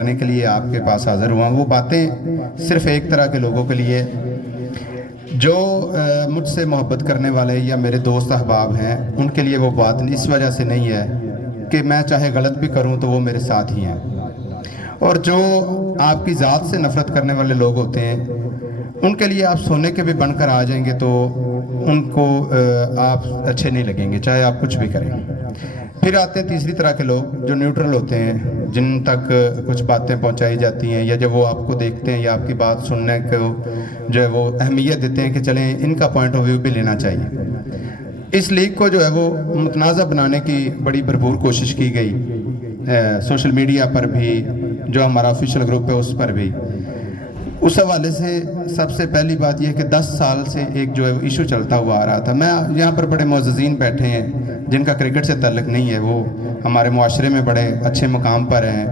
کرنے کے لیے آپ کے پاس حاضر ہوا. وہ باتیں صرف ایک طرح کے لوگوں کے لیے جو مجھ سے محبت کرنے والے یا میرے دوست احباب ہیں, ان کے لیے وہ بات اس وجہ سے نہیں ہے کہ میں چاہے غلط بھی کروں تو وہ میرے ساتھ ہی ہیں. اور جو آپ کی ذات سے نفرت کرنے والے لوگ ہوتے ہیں ان کے لیے آپ سونے کے بھی بن کر آ جائیں گے تو ان کو آپ اچھے نہیں لگیں گے, چاہے آپ کچھ بھی کریں. پھر آتے ہیں تیسری طرح کے لوگ جو نیوٹرل ہوتے ہیں, جن تک کچھ باتیں پہنچائی جاتی ہیں یا جب وہ آپ کو دیکھتے ہیں یا آپ کی بات سننے کو جو ہے وہ اہمیت دیتے ہیں کہ چلیں ان کا پوائنٹ آف ویو بھی لینا چاہیے. اس لیگ کو جو ہے وہ متنازع بنانے کی بڑی بھرپور کوشش کی گئی, سوشل میڈیا پر بھی, جو ہمارا آفیشیل گروپ ہے اس پر بھی. اس حوالے سے سب سے پہلی بات یہ ہے کہ 10 سال سے ایک جو ہے وہ ایشو چلتا ہوا آ رہا تھا. میں یہاں پر بڑے معززین بیٹھے ہیں جن کا کرکٹ سے تعلق نہیں ہے, وہ ہمارے معاشرے میں بڑے اچھے مقام پر ہیں,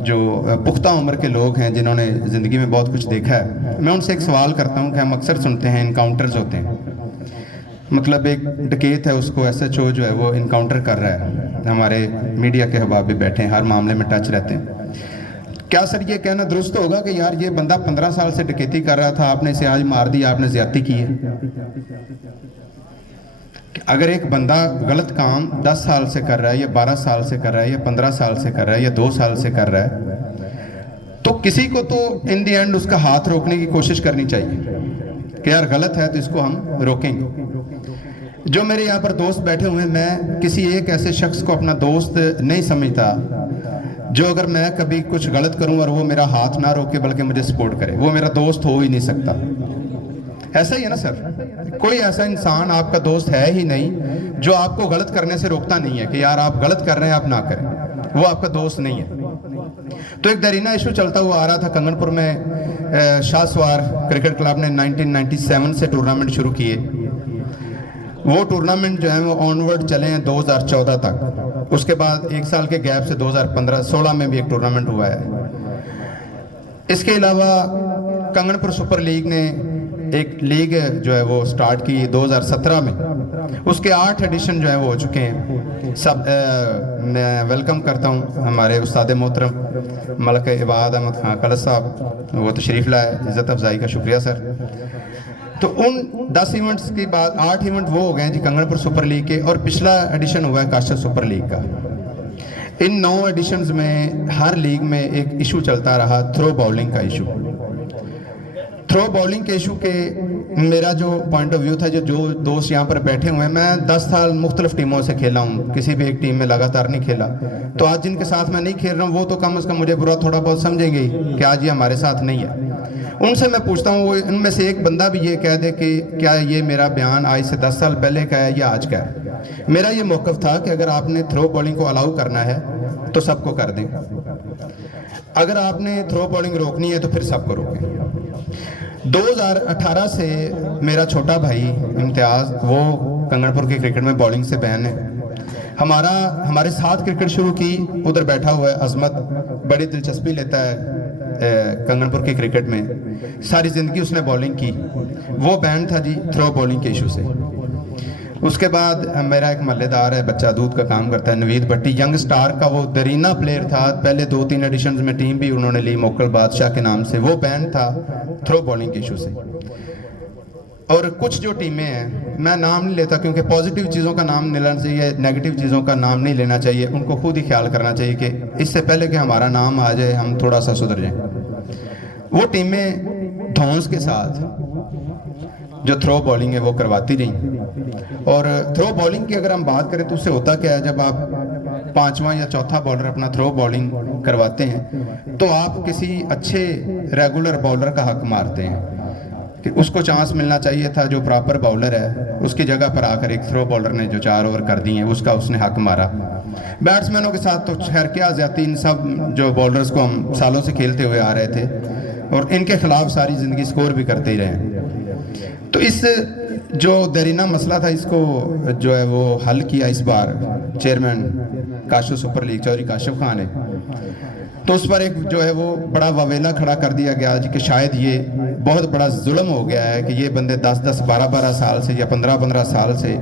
جو پختہ عمر کے لوگ ہیں جنہوں نے زندگی میں بہت کچھ دیکھا ہے. میں ان سے ایک سوال کرتا ہوں کہ ہم اکثر سنتے ہیں انکاؤنٹرز ہوتے ہیں, مطلب ایک ڈکیت ہے اس کو ایس ایچ او جو ہے وہ انکاؤنٹر کر رہا ہے. ہمارے میڈیا کے احباب بھی بیٹھے ہیں, ہر معاملے میں ٹچ رہتے ہیں. کیا سر یہ کہنا درست ہوگا کہ یار یہ بندہ 15 سال سے ڈکیتی کر رہا تھا, آپ نے اسے آج مار دیا, آپ نے زیادتی کی ہے؟ اگر ایک بندہ غلط کام 10 سال سے کر رہا ہے یا 12 سال سے کر رہا ہے یا 15 سال سے کر رہا ہے یا 2 سال سے کر رہا ہے تو کسی کو تو ان دی اینڈ اس کا ہاتھ روکنے کی کوشش کرنی چاہیے کہ یار غلط ہے تو اس کو ہم روکیں گے. جو میرے یہاں پر دوست بیٹھے ہوئے ہیں, میں کسی ایک ایسے شخص کو اپنا دوست نہیں سمجھتا جو اگر میں کبھی کچھ غلط کروں اور وہ میرا ہاتھ نہ روکے بلکہ مجھے سپورٹ کرے, وہ میرا دوست ہو ہی نہیں سکتا. ایسا ہی ہے نا سر, کوئی ایسا انسان آپ کا دوست ہے ہی نہیں جو آپ کو غلط کرنے سے روکتا نہیں ہے کہ یار آپ غلط کر رہے ہیں آپ نہ کریں, وہ آپ کا دوست نہیں ہے. تو ایک دیرینہ ایشو چلتا ہوا آ رہا تھا کنگن پور میں. شاہ سوار کرکٹ کلب نے 1997 سے ٹورنامنٹ شروع کیے. وہ ٹورنامنٹ جو ہے وہ آن ورڈ چلے ہیں 2014 تک. اس کے بعد ایک سال کے گیپ سے 2015-16 میں بھی ایک ٹورنامنٹ ہوا ہے. اس کے علاوہ کنگن پور سپر لیگ نے ایک لیگ جو ہے وہ سٹارٹ کی 2017 میں. اس کے 8 ایڈیشن جو ہیں وہ ہو چکے ہیں. سب میں ویلکم کرتا ہوں ہمارے استاد محترم ملک عباد احمد خان کلس صاحب, وہ تشریف لائے, عزت افزائی کا شکریہ سر. تو ان 10 ایونٹس کے بعد 8 ایونٹ وہ ہو گئے ہیں جی کنگن پور سپر لیگ کے, اور پچھلا ایڈیشن ہوا ہے کاشف سپر لیگ کا. ان 9 ایڈیشنز میں ہر لیگ میں ایک ایشو چلتا رہا, تھرو باؤلنگ کا ایشو. تھرو باؤلنگ کے ایشو کے میرا جو پوائنٹ آف ویو تھا, جو دوست یہاں پر بیٹھے ہوئے ہیں, میں 10 سال مختلف ٹیموں سے کھیلا ہوں, کسی بھی ایک ٹیم میں لگاتار نہیں کھیلا. تو آج جن کے ساتھ میں نہیں کھیل رہا ہوں وہ تو کم از کم مجھے برا تھوڑا بہت سمجھیں گے کہ آج یہ ہمارے ساتھ نہیں ہے. ان سے میں پوچھتا ہوں, وہ ان میں سے ایک بندہ بھی یہ کہہ دے کہ کیا یہ میرا بیان آج سے 10 سال پہلے کا ہے یا آج کا ہے. میرا یہ موقف تھا کہ اگر آپ نے تھرو باؤلنگ کو الاؤ کرنا ہے تو سب کو کر دیں, اگر آپ نے تھرو باؤلنگ روکنی ہے تو پھر سب کو روکیں. 2018 سے میرا چھوٹا بھائی امتیاز, وہ کنگن پور کے کرکٹ میں باؤلنگ سے بین ہے. ہمارے ساتھ کرکٹ شروع کی, ادھر بیٹھا ہوا ہے عظمت, بڑی دلچسپی لیتا ہے کنگن پور کے کرکٹ میں, ساری زندگی اس نے باؤلنگ کی. وہ بین تھا جی تھرو باؤلنگ کے ایشو سے. اس کے بعد میرا ایک محلے دار ہے, بچہ دودھ کا کام کرتا ہے, نوید بھٹی, ینگ سٹار کا وہ درینہ پلیئر تھا. پہلے 2-3 ایڈیشنز میں ٹیم بھی انہوں نے لی موکل بادشاہ کے نام سے. وہ بین تھا تھرو باؤلنگ کے ایشو سے. اور کچھ جو ٹیمیں ہیں, میں نام نہیں لیتا کیونکہ پازیٹیو چیزوں کا نام نہیں لینا چاہیے, نیگیٹو چیزوں کا نام نہیں لینا چاہیے. ان کو خود ہی خیال کرنا چاہیے کہ اس سے پہلے کہ ہمارا نام آ جائے ہم تھوڑا سا سدھر جائیں. وہ ٹیمیں دھونس کے ساتھ جو تھرو باؤلنگ ہے وہ کرواتی رہیں. اور تھرو باؤلنگ کی اگر ہم بات کریں تو اس سے ہوتا کیا ہے, جب آپ 5واں یا 4تھا بالر اپنا تھرو باؤلنگ کرواتے ہیں تو آپ کسی اچھے ریگولر باؤلر کا حق مارتے ہیں کہ اس کو چانس ملنا چاہیے تھا. جو پراپر باؤلر ہے اس کی جگہ پر آ کر ایک تھرو باؤلر نے جو 4 اوور کر دی ہیں اس نے حق مارا. بیٹسمینوں کے ساتھ تو خیر کیا زیادتی, ان سب جو باؤلرز کو ہم سالوں سے کھیلتے ہوئے آ رہے تھے اور ان کے خلاف ساری زندگی سکور بھی کرتے ہی رہے. تو اس جو دیرینہ مسئلہ تھا اس کو جو ہے وہ حل کیا اس بار chairman Kashif super league Chaudhry Kashif Khan نے. تو اس پر ایک جو ہے وہ بڑا واویلا کھڑا کر دیا گیا جی کہ شاید یہ بہت بڑا ظلم ہو گیا ہے کہ یہ بندے 10-10 12-12 سال سے یا 15-15 سال سے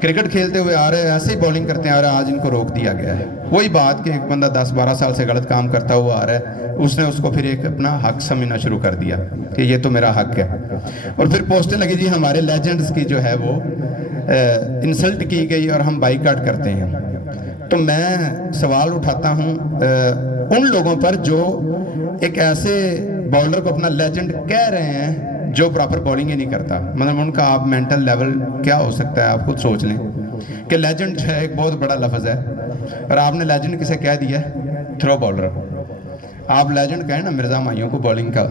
क्रिकेट खेलते हुए आ रहे हैं, ऐसे ही बॉलिंग करते आ रहे हैं, आज इनको रोक दिया गया है। वही बात कि एक बंदा 10-12 साल से गलत काम करता हुआ आ रहा है, उसने उसको फिर एक अपना हक समझना शुरू कर दिया कि ये तो मेरा हक है। और फिर पोस्टें लगी जी हमारे लेजेंड्स की जो है वो इंसल्ट की गई और हम बाइकआउट करते हैं। तो मैं सवाल उठाता हूँ उन लोगों पर जो एक ऐसे बॉलर को अपना लेजेंड कह रहे हैं जो प्रॉपर बॉलिंग ही नहीं करता। मतलब उनका आप मेंटल लेवल क्या हो सकता है, आप खुद सोच लें कि लेजेंड है एक बहुत बड़ा लफ्ज़ है, और आपने लेजेंड किसे कह दिया? Throw bowler. आप लेजेंड कहें ना मिर्ज़ा मायूं को बॉलिंग का,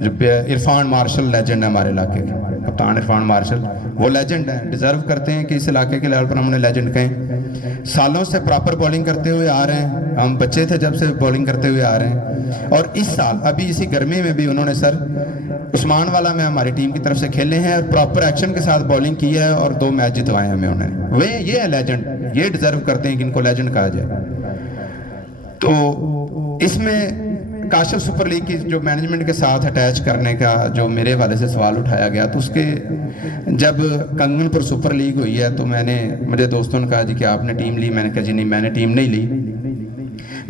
जो इरफान मार्शल लेजेंड है हमारे इलाके के, कप्तान इरफान मार्शल, वो लेजेंड है, डिज़र्व करते हैं कि इस इलाके के लेवल पर हमने लेजेंड कहें। सालों से प्रॉपर बॉलिंग करते हुए आ रहे हैं, हम बच्चे थे जब से बॉलिंग करते हुए आ रहे हैं। और इस साल अभी इसी गर्मी में भी उन्होंने सर उस्मान वाला में हमारी टीम की तरफ से खेले हैं और प्रॉपर एक्शन के साथ बॉलिंग की है और 2 मैच जितवाए हमें उन्होंने। वे ये है लेजेंड, ये डिज़र्व करते हैं कि इनको लेजेंड कहा जाए। तो इसमें काशिफ सुपर लीग की जो मैनेजमेंट के साथ अटैच करने का जो मेरे हवाले से सवाल उठाया गया, तो उसके जब कंगनपुर सुपर लीग हुई है तो मुझे दोस्तों ने कहा जी कि आपने टीम ली। मैंने कहा जी नहीं, मैंने टीम नहीं ली,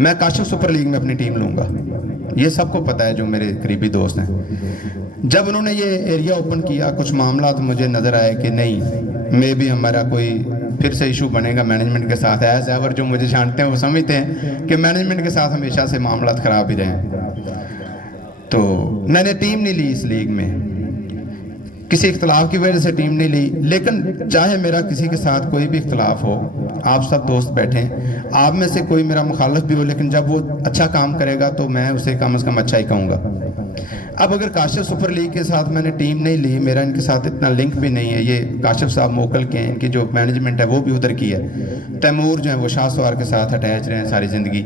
मैं काशिफ सुपर लीग में अपनी टीम लूँगा। ये सबको पता है जो मेरे करीबी दोस्त हैं। जब उन्होंने ये एरिया ओपन किया, कुछ मामला तो मुझे नज़र आए कि नहीं, मे भी हमारा कोई फिर से इशू बनेगा मैनेजमेंट के साथ। एज एवर जो मुझे जानते हैं वो समझते हैं कि मैनेजमेंट के साथ हमेशा से मामला ख़राब ही रहे। तो मैंने टीम नहीं ली इस लीग में, किसी इख्तलाफ की वजह से टीम नहीं ली। लेकिन चाहे मेरा किसी के साथ कोई भी इख्तलाफ हो, आप सब दोस्त बैठें, आप में से कोई मेरा मुखालिफ भी हो, लेकिन जब वो अच्छा काम करेगा तो मैं उसे कम से कम अच्छा ही कहूँगा। अब अगर काशिफ सुपर लीग के साथ मैंने टीम नहीं ली, मेरा इनके साथ इतना लिंक भी नहीं है, ये काशिफ साहब मोकल के हैं, इनकी जो मैनेजमेंट है वो भी उधर की है, तैमूर जो है वो शाह सवार के साथ अटैच रहे हैं सारी ज़िंदगी।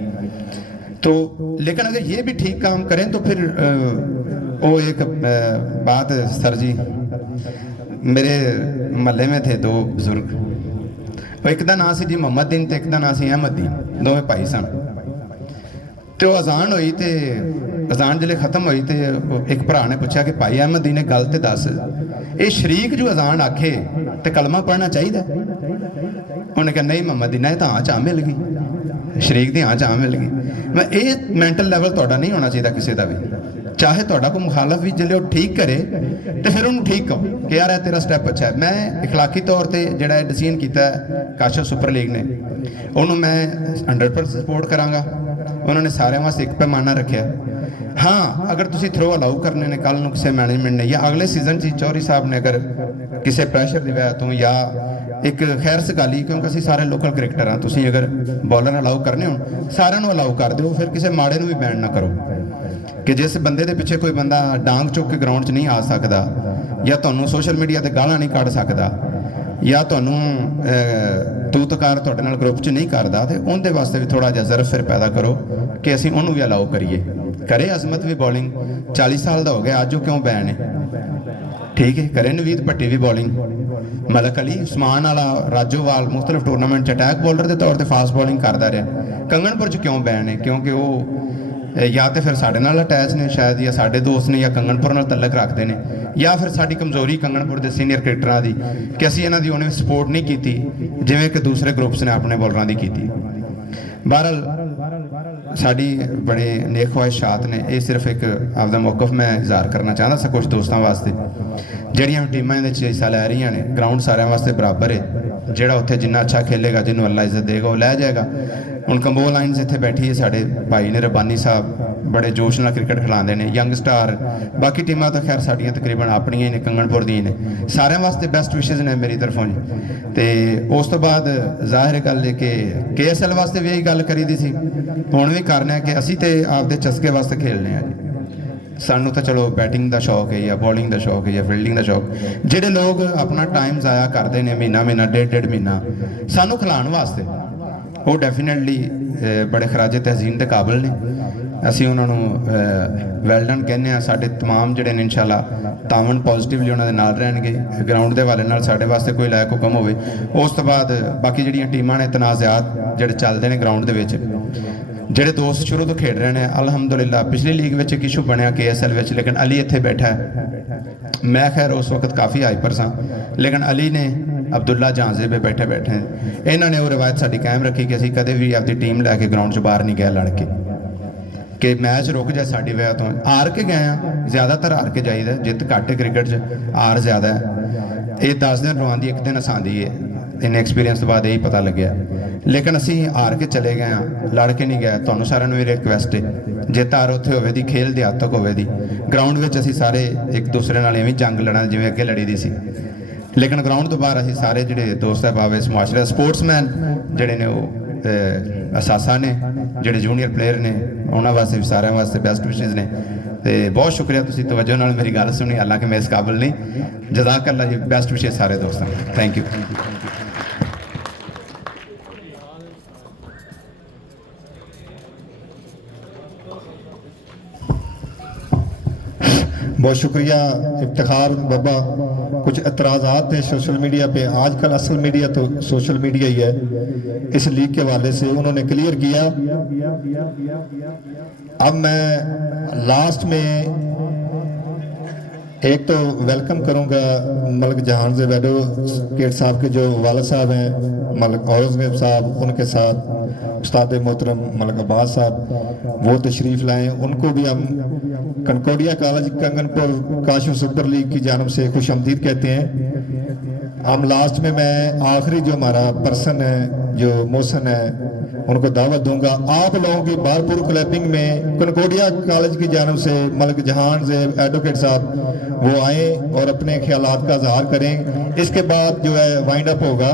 तो लेकिन अगर ये भी ठीक काम करें तो फिर वो एक बात सर जी, मेरे महल्ले में थे 2 बुजुर्ग, एक का नाम से जी मोहम्मद दीन तो एक का नाम से अहमद दीन, दोवें भाई सन। तो अजान हुई तो अजान जल्द खत्म हुई तो एक भरा ने पूछा कि भाई अहमद दीन गल तो दस, ये शरीक जो अजान आखे तो कलमा पढ़ना चाहिए? उन्हें कहा नहीं मोहम्मद दीन, तो हाँ चाह मिल गई, शरीक की हाँ चाह मिल गई। मैं ये मेंटल लैवल तुहाडा नहीं होना चाहिए किसी का भी। चाहे तुहाडा कोई मुखालफ भी जल्द ठीक करे तो फिर उन्होंने ठीक कहो कि यार तेरा स्टैप अच्छा है। मैं इखलाकी तौर पर जो डिसीजन किया काशिफ सुपर लीग ने, उन्होंने मैं 100% सपोर्ट करांगा। उन्होंने सारे वास्ते एक पैमाना रखा। हाँ, अगर तुसी थ्रो अलाउ करने ने कल नूं किसी मैनेजमेंट ने या अगले सीजन च चौधरी साहब ने अगर किसी प्रैशर की वजह तो या एक खैर सगाली, क्योंकि असीं सारे लोकल क्रिकेटर हाँ, तुसीं अगर बॉलर अलाउ करने हो साਰਿਆਂ ਨੂੰ अलाउ कर दो, फिर किसी माड़े ਨੂੰ भी बैन ना करो कि जिस बंदे के पिछे कोई बंदा डांग चुक के ग्राउंड च नहीं आ सकता या तुहानूं सोशल मीडिया ते गालां नहीं कढ़ सकता या तुहानूं तूतकार तुहाडे नाल ग्रुप च नहीं करता, तो उनके वास्ते भी थोड़ा जिहा ज़र्फ फिर पैदा करो कि असीं उहनूं भी अलाउ करिए। करे अजमत भी बॉलिंग 40 साल का हो गया, अज वो क्यों बैन है? ठीक है, करे नवीद भट्टी भी बॉलिंग, मलक अली उस्मान वाला राजोवाल मुख्तलिफ टूरनामेंट च अटैक बॉलर के तौर पर फास्ट बॉलिंग करता रहा। कंगनपुर च क्यों बैन है? क्योंकि वो या तो फिर साढ़े नाल अटैच ने शायद, या साढ़े दोस्त ने, या कंगनपुर नाल तलक रखते हैं, या फिर साड़ी कमजोरी कंगनपुर के सीनियर क्रिकेटरां दी कि असीं इन्हां दी उन्हें सपोर्ट नहीं की जिवें कि दूसरे ग्रुप्स ने अपने बॉलरां दी की। बहरहाल साड़ी बड़े नेक ख्वाहिशात ने, ये सिर्फ एक आपका मौकफ मैं इजहार करना चाहता सा कुछ दोस्तों वास्ते जड़ियाँ टीमां इहदे च हिस्सा लै रही ने। ग्राउंड सारे वास्ते बराबर है, जिहड़ा उत्थे जिन्ना अच्छा खेलेगा, जिन्हों अल्लाह इज्जत देगा वो लै जाएगा। हुण कंबो लाइन्स इत्थे बैठी है, साढ़े भाई ने रब्बानी साहब बड़े जोश नाल क्रिकेट खिलाते हैं, यंग स्टार, बाकी टीमां तो खैर साड़ियां तकरीबन अपनियां ही ने, कंगनपुर दी ने, सारे वास्ते बेस्ट विशेज़ ने मेरी तरफों। तो उस तो बाद जाहिर गल है कि KSL वास्ते भी यही गल करी दी सी, हुण भी करना है कि असीं ते आपदे चस्के वास्ते खेलने हैं। सानू तो चलो बैटिंग का शौक है या बॉलिंग का शौक है या फील्डिंग का शौक, जिहड़े लोग अपना टाइम ज़ाया करते हैं महीना महीना डेढ़ महीना सानू खिलाने वास्ते, वो डेफिनेटली बड़े खराजे तहसीन के काबिल ने। असीं उन्होंने वैल डन कहने हैं। साडे तमाम जिहड़े ने इंशाअल्लाह तावन पॉजिटिवली उन्होंने नाल रहणगे, ग्राउंड के हवाले नाल साडे वास्ते कोई लायक हुक्म होवे। उस तो बाद बाकी जिहड़ियां टीमां ने तनाज़ात जिहड़े चलते हैं ग्राउंड दे विच, ਜਿਹੜੇ दोस्त शुरू तो खेड रहे हैं अलहमदुलिल्लाह। पिछली लीग में एक इशू बनया KSL में, लेकिन अली इत्थे बैठा है। मैं खैर उस वक्त काफ़ी हाइपर सा, लेकिन अली ने ਅਬਦੁੱਲਾ ਜਾਂਜ਼ੇ ਬੈਠੇ ਬੈਠੇ ਇਹਨਾਂ ਨੇ ਉਹ ਰਵਾਇਤ ਸਾਡੀ ਕਾਇਮ ਰੱਖੀ ਕਿ ਅਸੀਂ ਕਦੇ ਵੀ ਆਪਦੀ ਟੀਮ ਲੈ ਕੇ ਗਰਾਊਂਡ 'ਚੋਂ ਬਾਹਰ ਨਹੀਂ ਗਏ ਲੜ ਕੇ, ਕਿ ਮੈਚ ਰੁਕ ਜਾਏ ਸਾਡੀ ਵਜ੍ਹਾ ਤੋਂ। ਹਾਰ ਕੇ ਗਏ ਆ, ਜ਼ਿਆਦਾਤਰ ਹਾਰ ਕੇ ਜਾਈਦਾ, ਜਿੱਤ ਘੱਟ ਕ੍ਰਿਕਟ 'ਚ, ਹਾਰ ਜ਼ਿਆਦਾ ਹੈ। ਇਹ 10 ਦਿਨ ਰਵਾਉਂਦੀ, ਇੱਕ ਦਿਨ ਹਸਾਉਂਦੀ ਹੈ। ਇੰਨੇ ਐਕਸਪੀਰੀਅੰਸ ਤੋਂ ਬਾਅਦ ਇਹੀ ਪਤਾ ਲੱਗਿਆ। ਲੇਕਿਨ ਅਸੀਂ ਹਾਰ ਕੇ ਚਲੇ ਗਏ ਹਾਂ, ਲੜ ਕੇ ਨਹੀਂ ਗਏ। ਤੁਹਾਨੂੰ ਸਾਰਿਆਂ ਨੂੰ ਮੇਰੀ ਰਿਕਵੈਸਟ ਹੈ, ਜਿੱਤ ਹਾਰ ਉੱਥੇ ਹੋਵੇ ਦੀ, ਖੇਲ ਦੇ ਹੱਦ ਤੱਕ ਹੋਵੇ ਦੀ। ਗਰਾਊਂਡ ਵਿੱਚ ਅਸੀਂ ਸਾਰੇ ਇੱਕ ਦੂਸਰੇ ਨਾਲ ਐਵੇਂ ਜੰਗ ਲੜਨਾ ਜਿਵੇਂ ਅੱਗੇ ਲੜੀ ਦੀ ਸੀ, ਲੇਕਿਨ ਗਰਾਊਂਡ ਤੋਂ ਬਾਹਰ ਅਸੀਂ ਸਾਰੇ ਜਿਹੜੇ ਦੋਸਤ ਸਾਹਿਬਾਬ ਇਸ ਮੁਆਸ਼ਰੇ ਸਪੋਰਟਸਮੈਨ ਜਿਹੜੇ ਨੇ ਉਹ ਅਸਾਸਾ ਨੇ, ਜਿਹੜੇ ਜੂਨੀਅਰ ਪਲੇਅਰ ਨੇ, ਉਹਨਾਂ ਵਾਸਤੇ ਵੀ ਸਾਰਿਆਂ ਵਾਸਤੇ ਬੈਸਟ ਵਿਸ਼ੇਜ਼ ਨੇ। ਤੇ ਬਹੁਤ ਸ਼ੁਕਰੀਆ ਤੁਸੀਂ ਤਵੱਜੋ ਨਾਲ ਮੇਰੀ ਗੱਲ ਸੁਣੀ, ਹਾਲਾਂਕਿ ਮੈਂ ਇਸ ਕਾਬਲ ਨਹੀਂ। ਜਜ਼ਾਕ ਅੱਲਾ ਜੀ, ਬੈਸਟ ਵਿਸ਼ੇਜ਼ ਸਾਰੇ ਦੋਸਤਾਂ ਨੂੰ। Thank you. बहुत शुक्रिया इफ्तिखार बाबा। कुछ एतराज़ात थे सोशल मीडिया पे, आजकल असल मीडिया तो सोशल मीडिया ही है, इस लीग के हवाले से उन्होंने क्लियर किया। अब मैं लास्ट में एक तो वेलकम करूंगा मलिक जहान ज़ेब एडवोकेट साहब के जो वालिद साहब हैं, मलिक औरंगज़ेब साहब, उनके साथ उस्ताद मोहतरम मलिक अब्बास साहब, वो तशरीफ़ लाएँ। उनको भी हम कनकोडिया कॉलेज कंगनपुर काशफ सुपर लीग की जानब से खुश आमदीद कहते हैं। हम लास्ट में मैं आखिरी जो हमारा पर्सन है, जो मोहसन है, उनको दावत दूंगा। आप लोगों की भरपूर क्लैपिंग में कनकोडिया कॉलेज की जानब से मलिक जहान ज़ेब एडवोकेट साहब वो आएँ और अपने ख्यालात का इजहार करें। इसके बाद जो है वाइंड अप होगा।